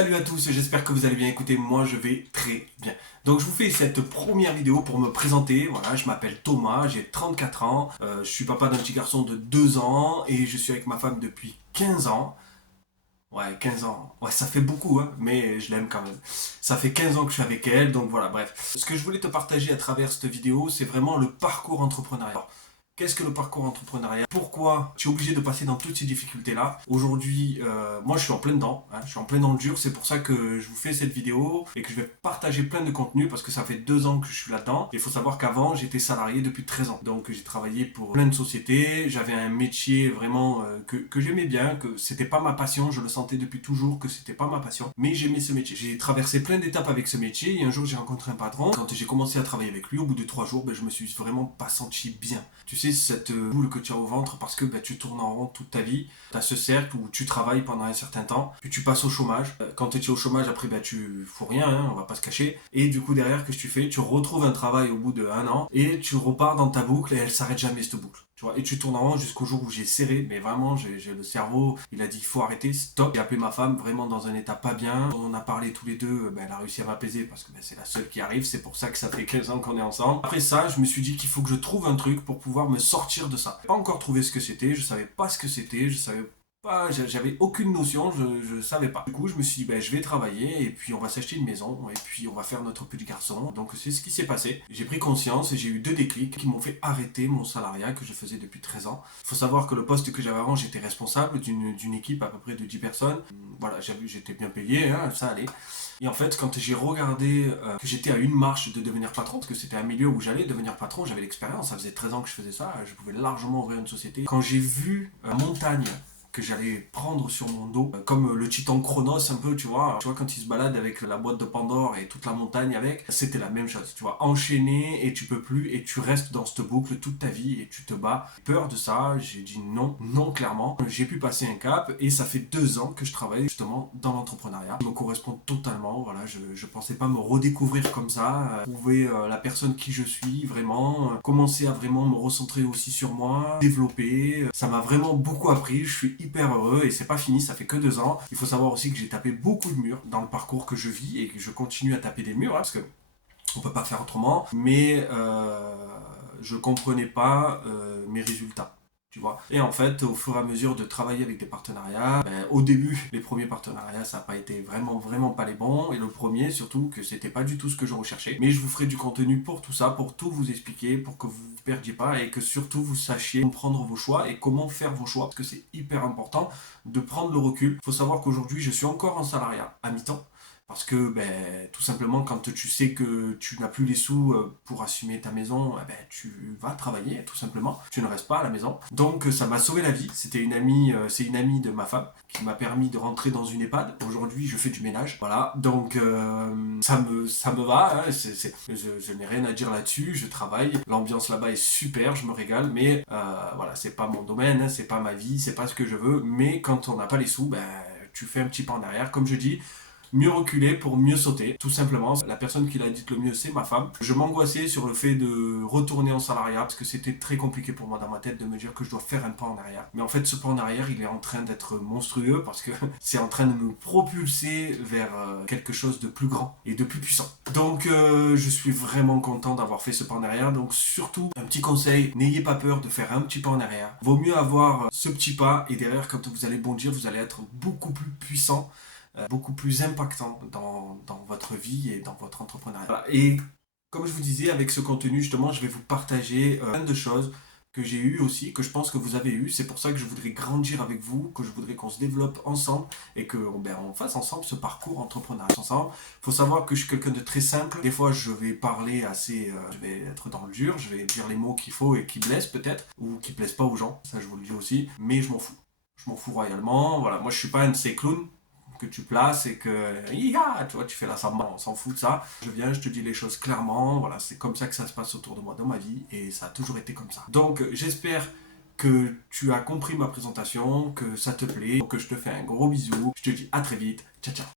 Salut à tous, j'espère que vous allez bien. Écoutez, moi je vais très bien. Donc je vous fais cette première vidéo pour me présenter. Voilà, je m'appelle Thomas, j'ai 34 ans, je suis papa d'un petit garçon de 2 ans et je suis avec ma femme depuis 15 ans. Ouais, 15 ans. Ouais, ça fait beaucoup, hein, mais je l'aime quand même. Ça fait 15 ans que je suis avec elle, donc voilà, bref. Ce que je voulais te partager à travers cette vidéo, c'est vraiment le parcours entrepreneurial. Qu'est-ce que le parcours entrepreneurial? Pourquoi tu es obligé de passer dans toutes ces difficultés-là? Aujourd'hui, moi je suis en plein dedans, hein, je suis en plein dans le dur, c'est pour ça que je vous fais cette vidéo et que je vais partager plein de contenu parce que ça fait 2 ans que je suis là-dedans. Il faut savoir qu'avant j'étais salarié depuis 13 ans. Donc j'ai travaillé pour plein de sociétés, j'avais un métier vraiment que j'aimais bien, que c'était pas ma passion, je le sentais depuis toujours que c'était pas ma passion, mais j'aimais ce métier. J'ai traversé plein d'étapes avec ce métier et un jour j'ai rencontré un patron. Quand j'ai commencé à travailler avec lui, au bout de 3 jours, je me suis vraiment pas senti bien. Tu sais, cette boule que tu as au ventre parce que tu tournes en rond toute ta vie. Tu as ce cercle où tu travailles pendant un certain temps, puis tu passes au chômage. Quand tu es au chômage, après, tu fous rien, hein, on va pas se cacher. Et du coup, derrière, qu'est-ce que tu fais? Tu retrouves un travail au bout d'un an et tu repars dans ta boucle et elle s'arrête jamais, cette boucle. Tu vois, et tu tournes en rond jusqu'au jour où j'ai serré, mais vraiment, j'ai le cerveau, il a dit, il faut arrêter, stop. J'ai appelé ma femme, vraiment dans un état pas bien. On en a parlé tous les deux, elle a réussi à m'apaiser parce que c'est la seule qui arrive, c'est pour ça que ça fait 15 ans qu'on est ensemble. Après ça, je me suis dit qu'il faut que je trouve un truc pour pouvoir me sortir de ça. J'ai pas encore trouvé ce que c'était, je savais pas ce que c'était, je savais pas, j'avais aucune notion, je savais pas. Du coup, je me suis dit, je vais travailler et puis on va s'acheter une maison et puis on va faire notre petit garçon. Donc c'est ce qui s'est passé. J'ai pris conscience et j'ai eu 2 déclics qui m'ont fait arrêter mon salariat que je faisais depuis 13 ans. Il faut savoir que le poste que j'avais avant, j'étais responsable d'une équipe à peu près de 10 personnes. Voilà, j'étais bien payé, hein, ça allait. Et en fait, quand j'ai regardé que j'étais à une marche de devenir patron, parce que c'était un milieu où j'allais devenir patron, j'avais l'expérience, ça faisait 13 ans que je faisais ça, je pouvais largement ouvrir une société. Quand j'ai vu montagne que j'allais prendre sur mon dos, comme le titan Chronos un peu, tu vois quand il se balade avec la boîte de Pandore et toute la montagne avec, c'était la même chose, tu vois, enchaîné et tu peux plus et tu restes dans cette boucle toute ta vie et tu te bats. Peur de ça, j'ai dit non, non clairement. J'ai pu passer un cap et ça fait 2 ans que je travaille justement dans l'entrepreneuriat. Ça me correspond totalement, voilà, je pensais pas me redécouvrir comme ça, trouver la personne qui je suis vraiment, commencer à vraiment me recentrer aussi sur moi, développer, ça m'a vraiment beaucoup appris, je suis hyper heureux et c'est pas fini, ça fait que 2 ans. Il faut savoir aussi que j'ai tapé beaucoup de murs dans le parcours que je vis et que je continue à taper des murs, hein, parce que on peut pas faire autrement, mais je comprenais pas mes résultats. Tu vois. Et en fait, au fur et à mesure de travailler avec des partenariats, au début, les premiers partenariats, ça n'a pas été vraiment pas les bons. Et le premier, surtout, que c'était pas du tout ce que je recherchais. Mais je vous ferai du contenu pour tout ça, pour tout vous expliquer, pour que vous ne perdiez pas et que surtout vous sachiez comprendre vos choix et comment faire vos choix. Parce que c'est hyper important de prendre le recul. Il faut savoir qu'aujourd'hui, je suis encore en salariat à mi-temps. Parce que tout simplement, quand tu sais que tu n'as plus les sous pour assumer ta maison, tu vas travailler tout simplement. Tu ne restes pas à la maison. Donc ça m'a sauvé la vie. C'était une amie, c'est une amie de ma femme qui m'a permis de rentrer dans une EHPAD. Aujourd'hui, je fais du ménage. Voilà. Donc ça me va. Hein. Je n'ai rien à dire là-dessus. Je travaille. L'ambiance là-bas est super. Je me régale. Mais voilà, c'est pas mon domaine. Hein, c'est pas ma vie. C'est pas ce que je veux. Mais quand on n'a pas les sous, tu fais un petit pas en arrière. Comme je dis, mieux reculer pour mieux sauter, tout simplement. La personne qui l'a dit le mieux, c'est ma femme. Je m'angoissais sur le fait de retourner en salariat parce que c'était très compliqué pour moi dans ma tête de me dire que je dois faire un pas en arrière. Mais en fait, ce pas en arrière, il est en train d'être monstrueux parce que c'est en train de me propulser vers quelque chose de plus grand et de plus puissant. Donc, je suis vraiment content d'avoir fait ce pas en arrière. Donc, surtout, un petit conseil, n'ayez pas peur de faire un petit pas en arrière. Vaut mieux avoir ce petit pas et derrière, quand vous allez bondir, vous allez être beaucoup plus puissant, beaucoup plus impactant dans votre vie et dans votre entrepreneuriat. Voilà. Et comme je vous disais, avec ce contenu, justement, je vais vous partager plein de choses que j'ai eues aussi, que je pense que vous avez eues. C'est pour ça que je voudrais grandir avec vous, que je voudrais qu'on se développe ensemble et qu'on on fasse ensemble ce parcours entrepreneurial ensemble. Il faut savoir que je suis quelqu'un de très simple. Des fois, je vais parler assez... je vais être dans le dur, je vais dire les mots qu'il faut et qui blessent peut-être, ou qui plaisent pas aux gens, ça je vous le dis aussi, mais je m'en fous. Je m'en fous royalement. Voilà, moi je suis pas un de ces clowns que tu places et que tu vois, tu fais là semblant, on s'en fout de ça. Je viens, je te dis les choses clairement, voilà, c'est comme ça que ça se passe autour de moi dans ma vie et ça a toujours été comme ça. Donc j'espère que tu as compris ma présentation, que ça te plaît, que je te fais un gros bisou, je te dis à très vite, ciao ciao.